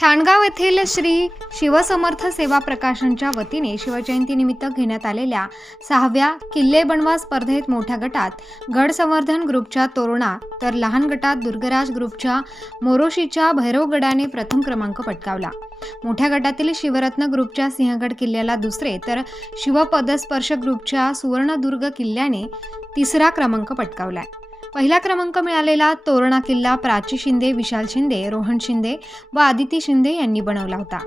ठाणगाव येथील श्री शिवसमर्थ सेवा प्रकाशनच्या वतीने शिवजयंतीनिमित्त घेण्यात आलेल्या 6व्या किल्ले बनवा स्पर्धेत मोठ्या गटात गड संवर्धन ग्रुपच्या तोरणा तर लहान गटात दुर्गराज ग्रुपच्या मोरोशीच्या भैरवगडाने प्रथम क्रमांक पटकावला। मोठ्या गटातील शिवरत्न ग्रुपच्या सिंहगड किल्ल्याला दुसरे तर शिवपदस्पर्श ग्रुपच्या सुवर्णदुर्ग किल्ल्याने तिसरा क्रमांक पटकावलाय। पहिला क्रमांक मिळालेला तोरणा किल्ला प्राची शिंदे, विशाल शिंदे, रोहन शिंदे व आदिती शिंदे यांनी बनवला होता।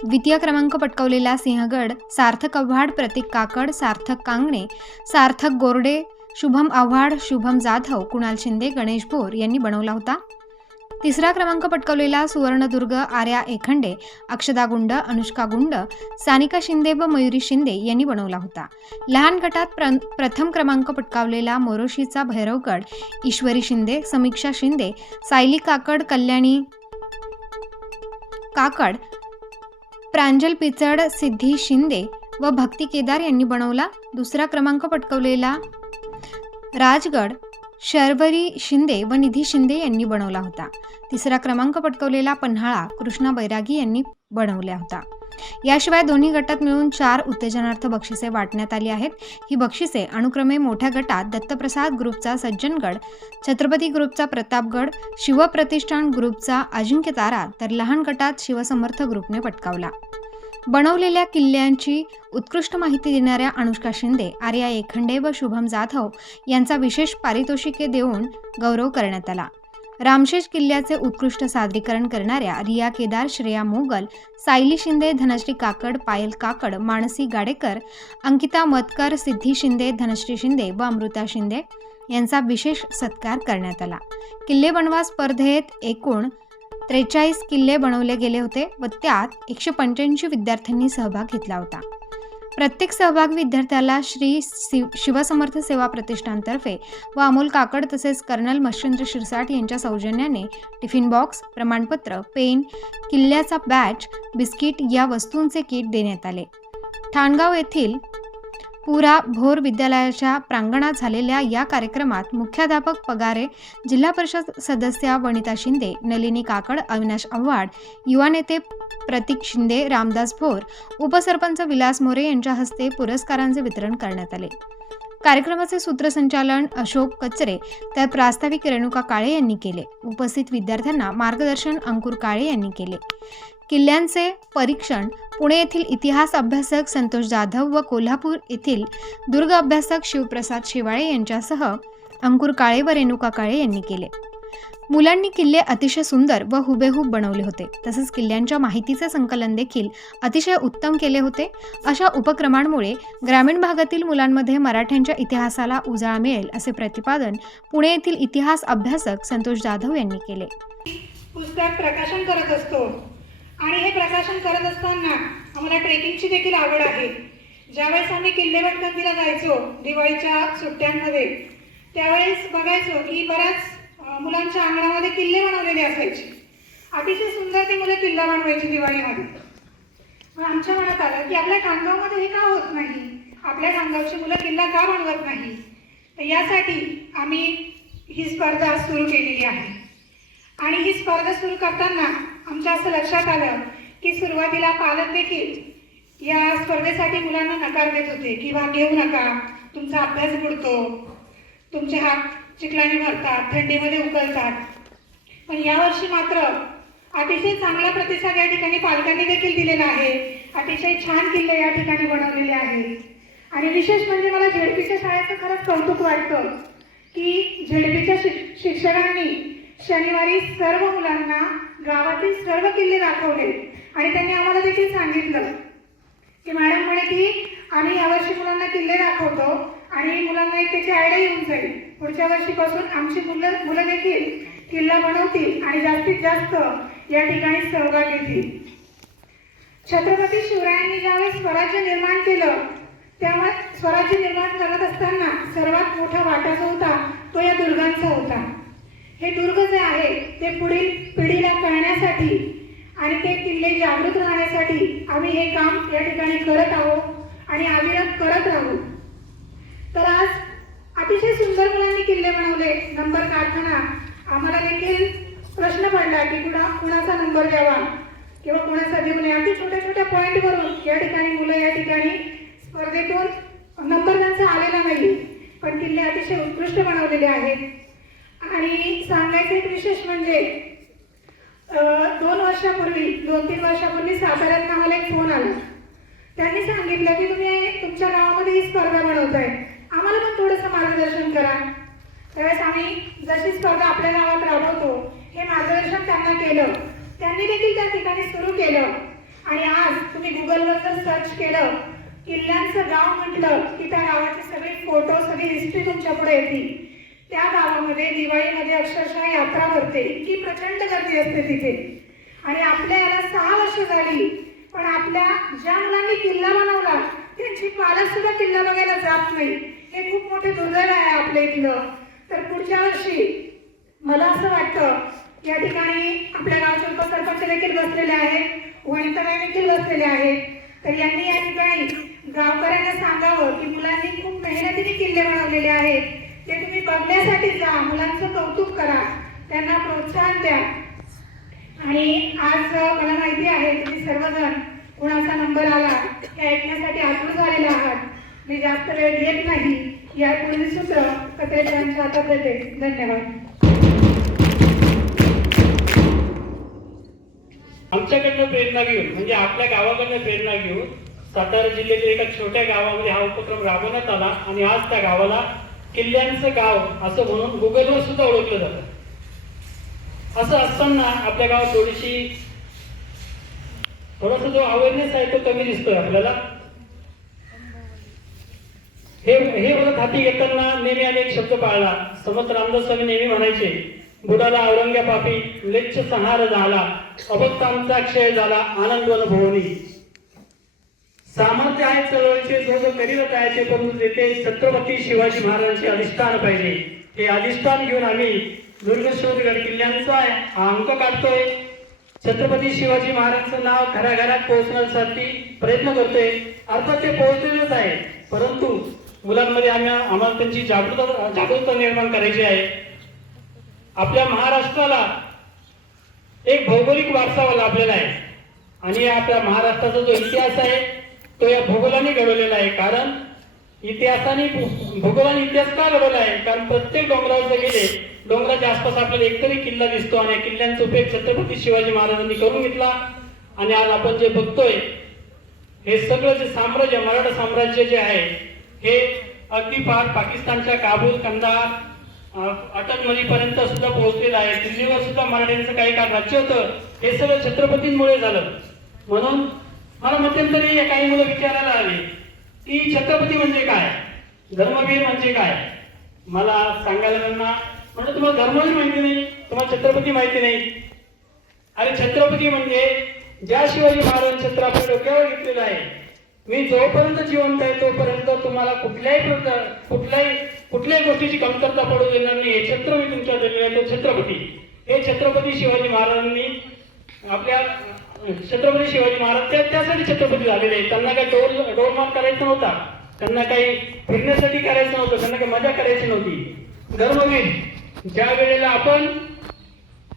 द्वितीय क्रमांक पटकावलेला सिंहगड सार्थक आव्हाड, प्रतीक काकड, सार्थक कांगणे, सार्थक गोरडे, शुभम आव्हाड, शुभम जाधव, कुणाल शिंदे, गणेश भोर यांनी बनवला होता। तिसरा क्रमांक पटकावलेला सुवर्णदुर्ग आर्या एखंडे, अक्षदा गुंड, अनुष्का गुंड, सानिका शिंदे व मयुरी शिंदे यांनी बनवला होता। लहान गटात प्रथम क्रमांक पटकावलेला मोरोशीचा भैरवगड ईश्वरी शिंदे, समीक्षा शिंदे, सायली काकड, कल्याणी काकड, प्रांजल पिचड, सिद्धी शिंदे व भक्ती केदार यांनी बनवला। दुसरा क्रमांक पटकावलेला राजगड शर्वरी शिंदे व निधी शिंदे यांनी बनवला होता। तिसरा क्रमांक पटकावलेला पन्हाळा कृष्णा बैरागी यांनी बनवला होता। याशिवाय दोन्ही गटात मिळून 4 उत्तेजनार्थ बक्षिसे वाटण्यात आली आहेत। ही बक्षिसे अनुक्रमे मोठ्या गटात दत्तप्रसाद ग्रुपचा सज्जनगड, छत्रपती ग्रुपचा प्रतापगड, शिवप्रतिष्ठान ग्रुपचा अजिंक्य तारा तर लहान गटात शिवसमर्थ ग्रुपने पटकावला। बनवलेल्या किल्ल्यांची उत्कृष्ट माहिती देणाऱ्या अनुष्का शिंदे, आर्या एखंडे व शुभम जाधव यांचा विशेष पारितोषिके देऊन गौरव करण्यात आला। रामशेष किल्ल्याचे उत्कृष्ट सादरीकरण करणाऱ्या रिया केदार, श्रेया मोगल, सायली शिंदे, धनश्री काकड, पायल काकड, मानसी गाडेकर, अंकिता मतकर, सिद्धी शिंदे, धनश्री शिंदे व अमृता शिंदे यांचा विशेष सत्कार करण्यात आला। किल्ले बनवा स्पर्धेत एकूण 43 किल्ले बनवले गेले होते व त्यात 185 विद्यार्थ्यांनी सहभाग घेतला होता। प्रत्येक सहभागी विद्यार्थ्याला श्री शिवसमर्थ सेवा प्रतिष्ठानतर्फे व अमोल काकड तसेच कर्नल मच्छिंद्र शिरसाट यांच्या सौजन्याने टिफिन बॉक्स, प्रमाणपत्र, पेन, किल्ल्याचा बॅच, बिस्किट या वस्तूंचे किट देण्यात आले। ठाणगाव येथील पुरा भोर विद्यालयाच्या प्रांगणात झालेल्या या कार्यक्रमात मुख्याध्यापक पगारे, जिल्हा परिषद सदस्या वनिता शिंदे, नलिनी काकड, अविनाश आव्हाड, युवा नेते प्रतीक शिंदे, रामदास भोर, उपसरपंच विलास मोरे यांच्या हस्ते पुरस्कारांचे वितरण करण्यात आले। कार्यक्रमाचे सूत्रसंचालन अशोक कचरे तर प्रास्ताविक रेणुका काळे यांनी केले। उपस्थित विद्यार्थ्यांना मार्गदर्शन अंकुर काळे यांनी केले। किल्ल्यांचे परीक्षण पुणे येथील इतिहास अभ्यासक संतोष जाधव व कोल्हापूर येथील दुर्ग अभ्यासक शिवप्रसाद शिवाळे यांच्यासह अंकुर काळे व रेणुका काळे यांनी केले। मुलांनी किल्ले अतिशय सुंदर व हुबेहूब बनवले होते। तसेच किल्ल्यांच्या माहितीचे संकलन देखील अतिशय उत्तम केले होते। अशा उपक्रमांमुळे ग्रामीण भागातील मुलांमध्ये मराठ्यांच्या इतिहासाला उजाळा मिळेल असे प्रतिपादन पुणे येथील इतिहास अभ्यासक संतोष जाधव यांनी केले। पुस्तक प्रकाशन करत असतो आणि हे प्रकाशन करत असताना आम्हाला ट्रेकिंगची देखील आवड आहे। ज्यावेळेस आम्ही किल्ले वटकंतीला जायचो दिवाळीच्या सुट्ट्यांमध्ये, त्यावेळेस बघायचो की बऱ्याच मुलांच्या अंगणामध्ये किल्ले बनवलेले असायचे। अतिशय सुंदर ती मुलं किल्ला बनवायची दिवाळीमध्ये। मग आमच्या मनात आलं की आपल्या ठाणगावमध्ये हे का होत नाही, आपल्या ठाणगावची मुलं किल्ला का बनवत नाही। तर यासाठी आम्ही ही स्पर्धा सुरू केलेली आहे। आणि ही स्पर्धा सुरू करताना आमच्या असं लक्षात आलं की सुरुवातीला पालक देखील या स्पर्धेसाठी मुलांना नकार देत होते की भाग घेऊ नका, तुमचा अभ्यास बुडतो, तुमचे हात चिखलाने भरतात, थंडीमध्ये उकळतात। पण यावर्षी मात्र अतिशय चांगला प्रतिसाद या ठिकाणी पालकांनी देखील दिलेला आहे। अतिशय छान किल्ले या ठिकाणी बनवलेले आहेत। आणि विशेष म्हणजे मला झेडपीच्या शाळेचं खरंच कौतुक वाटतं की झेडपीच्या शिक्षकांनी शनिवारी सर्व मुलांना गावातील सर्व किल्ले दाखवले आणि त्यांनी आम्हाला देखील सांगितलं की मॅडम म्हणे की आम्ही यावर्षी मुलांना किल्ले दाखवतो आणि मुलांना एक त्याची आयडिया येऊन जाईल। पुढच्या वर्षीपासून आमची मुलं देखील किल्ला बनवतील आणि जास्तीत जास्त या ठिकाणी सहभाग घेतील। छत्रपती शिवरायांनी ज्यावेळेस स्वराज्य निर्माण केलं त्यामुळे स्वराज्य निर्माण करत असताना सर्वात मोठा वाटा जो होता तो या दुर्गांचा होता। हे दुर्ग जे आहे ते पुढील पिढीला कळण्यासाठी आणि ते किल्ले जागृत राहण्यासाठी आम्ही हे काम या ठिकाणी करत आहोत आणि अविरत करत राहू। तर आज अतिशय सुंदर मुलांनी किल्ले बनवले। नंबर काढताना आम्हाला देखील प्रश्न पडला की कुणाचा नंबर द्यावा। किंवा कोणाचा देऊ नये, अगदी छोट्या छोट्या पॉईंटवरून या ठिकाणी मुलं या ठिकाणी स्पर्धेतून नंबर त्यांचा आलेला नाही, पण किल्ले अतिशय उत्कृष्ट बनवलेले आहेत. आणि सांगायचं एक विशेष म्हणजे 2 वर्षापूर्वी 2-3 वर्षापूर्वी साताऱ्यात आम्हाला एक फोन आला. त्यांनी सांगितलं की तुम्ही तुमच्या गावामध्ये ही स्पर्धा बनवताय, आम्हाला पण थोडंसं मार्गदर्शन करा. त्यावेळेस आम्ही जशी स्पर्धा आपल्या गावात राबवतो हे मार्गदर्शन त्यांना केलं. त्यांनी देखील त्या ठिकाणी सुरू केलं. आणि आज तुम्ही गुगलवर जर सर्च केलं, किल्ल्यांचं गाव म्हटलं की त्या गावाचे सगळे फोटो, सगळी हिस्ट्री तुमच्या पुढे येतील. त्या गावामध्ये दिवाळीमध्ये अक्षरशः यात्रा भरते, इतकी प्रचंड गर्दी असते तिथे. आणि आपल्या याला 6 वर्ष झाली, पण आपल्या ज्या मुलांनी किल्ला बनवला त्यांची पालक सुद्धा किल्ला बघायला जात नाही. हे खूप मोठे दुर्दैव आहे आपल्या इथलं. तर पुढच्या वर्षी मला असं वाटतं या ठिकाणी आपल्या गावचे उपसरपंच देखील बसलेले आहेत, वनिताबाई देखील बसलेले आहेत. तर यांनी या ठिकाणी गावकऱ्यांना सांगावं की मुलांनी खूप मेहनतीने किल्ले बनवलेले आहेत, ते तुम्ही बघण्यासाठी जा, मुलांचं कौतुक करा, त्यांना प्रोत्साहन द्या. आणि आज मला माहिती आहे तुम्ही सर्वजण कुणाचा नंबर आला हे ऐकण्यासाठी आतुर झालेले आहात. मी जास्त वेळ घेत नाही. या पुढील सूत्र कथेच्या हातात देते. धन्यवाद. आमच्याकडनं प्रेरणा घेऊन, म्हणजे आपल्या गावाकडनं प्रेरणा घेऊन सातारा जिल्ह्यातील एका छोट्या गावामध्ये हा उपक्रम राबवण्यात आला. आणि आज त्या गावाला किल्ल्यांचं गाव असं म्हणून गुगलवर सुद्धा ओळखलं जातं. असं असताना आपल्या गावात थोडासा जो अवेअरनेस आहे तो कमी दिसतोय आपल्याला. हे व्रत हाती घेताना नेहमी अनेक शब्द पाळला. समर्थ रामदास स्वामी नेहमी म्हणायचे, बुडाला औरंग्या पापी, लेच्छ संहार झाला, अभक्तांचा क्षय झाला, आनंदवन भुवनी. सामर्थ्य आहे चळवळीचे, जो जो करील त्याचे, परंतु तेथे छत्रपती शिवाजी महाराजांचे अधिष्ठान पाहिजे. हे अधिष्ठान घेऊन आम्ही दुर्गशोधगड किल्ल्यांचा हा अंक काढतोय. छत्रपती शिवाजी महाराजांचं नाव घराघरात पोहोचण्यासाठी प्रयत्न करतोय. अर्थात ते पोहोचलेलंच आहे, परंतु मुलांमध्ये आम्हाला त्यांची जागरूकता निर्माण करायची आहे. आपल्या महाराष्ट्राला एक भौगोलिक वारसा लाभलेला आहे आणि आपल्या महाराष्ट्राचा जो इतिहास आहे तो या भूगोलाने घडवलेला आहे. कारण भूगोलाने इतिहास का घडवला आहे? कारण प्रत्येक डोंगरावर जर गेले, डोंगराच्या आसपास आपल्याला एकतरी किल्ला दिसतो आणि किल्ल्यांचा उपयोग छत्रपती शिवाजी महाराजांनी करून घेतला. आणि आज आपण जे बघतोय हे सगळं जे साम्राज्य, मराठा साम्राज्य जे आहे हे अगदी पार पाकिस्तानच्या काबूल, कंदार, अटकमलीपर्यंत सुद्धा पोहोचलेलं आहे. दिल्लीवर सुद्धा मराठ्यांचं काही काळ राज्य होतं. हे सगळं छत्रपतींमुळे झालं. म्हणून मला मध्यंतरी काही मुलं विचारायला आली की छत्रपती म्हणजे काय, धर्मवीर म्हणजे काय. मला सांगायला त्यांना म्हणजे तुम्हाला धर्मवीर माहिती नाही, तुम्हाला छत्रपती माहिती नाही. अरे छत्रपती म्हणजे ज्या शिवाजी महाराज छत्र आपल्या डोक्यावर घेतलेलं आहे, मी जोपर्यंत जिवंत आहे तोपर्यंत तुम्हाला कुठल्याही गोष्टीची कमतरता पडू देणार नाही. हे छत्र मी तुमच्या दिलेलं आहे, तो छत्रपती. हे छत्रपती शिवाजी महाराजांनी आपल्या छत्रपती शिवाजी महाराज त्यासाठी छत्रपती झालेले आहेत. त्यांना काही डोरमार करायचं नव्हता, त्यांना काही फिरण्यासाठी करायचं नव्हतं, त्यांना काही मजा करायची नव्हती. धर्मवीर, ज्या वेळेला आपण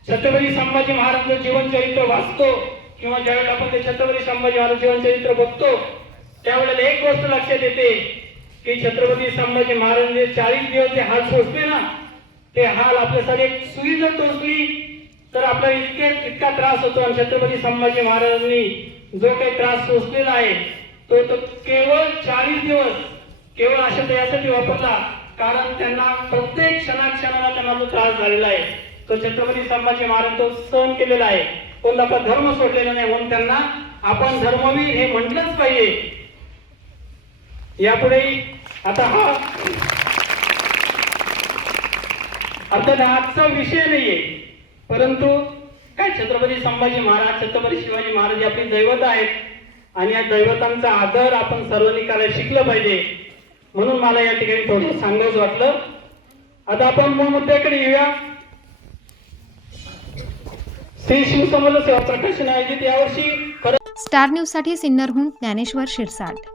छत्रपती संभाजी महाराजांचं जीवनचरित्र वाचतो किंवा ज्यावेळेला आपण ते छत्रपती संभाजी महाराज जीवनचरित्र बघतो त्यावेळेला एक गोष्ट लक्षात येते की छत्रपती संभाजी महाराजांचे 40 दिवस जे हाल सोसले ना, ते हाल आपल्यासाठी एक सुई जर टोचली तर आपल्याला इतका त्रास होतो. आणि छत्रपती संभाजी महाराजांनी जो काही त्रास सोसलेला आहे तो केवळ 40 दिवस केवळ अशा यासाठी वापरला कारण त्यांना प्रत्येक क्षणाक्षणाला त्यांना जो त्रास झालेला आहे तो छत्रपती संभाजी महाराज तो सहन केलेला आहे. कोणता आपण धर्म सोडलेला नाही, म्हणून त्यांना आपण धर्मवीर हे म्हटलंच पाहिजे. यापुढे आता हा अर्थात आजचा विषय नाहीये, परंतु काय छत्रपती संभाजी महाराज, छत्रपती शिवाजी महाराज हे आपली दैवत आहेत आणि या दैवतांचा आदर आपण सर्वांनी करायला शिकलं पाहिजे. म्हणून मला या ठिकाणी थोडं सांगायचं वाटलं. आता आपण मूळ मुद्द्याकडे येऊया. श्री शिवसमर्थ सेवा प्रकाशन आयोजित यावर्षी स्टार न्यूजसाठी सिन्नरहून ज्ञानेश्वर शिरसाट.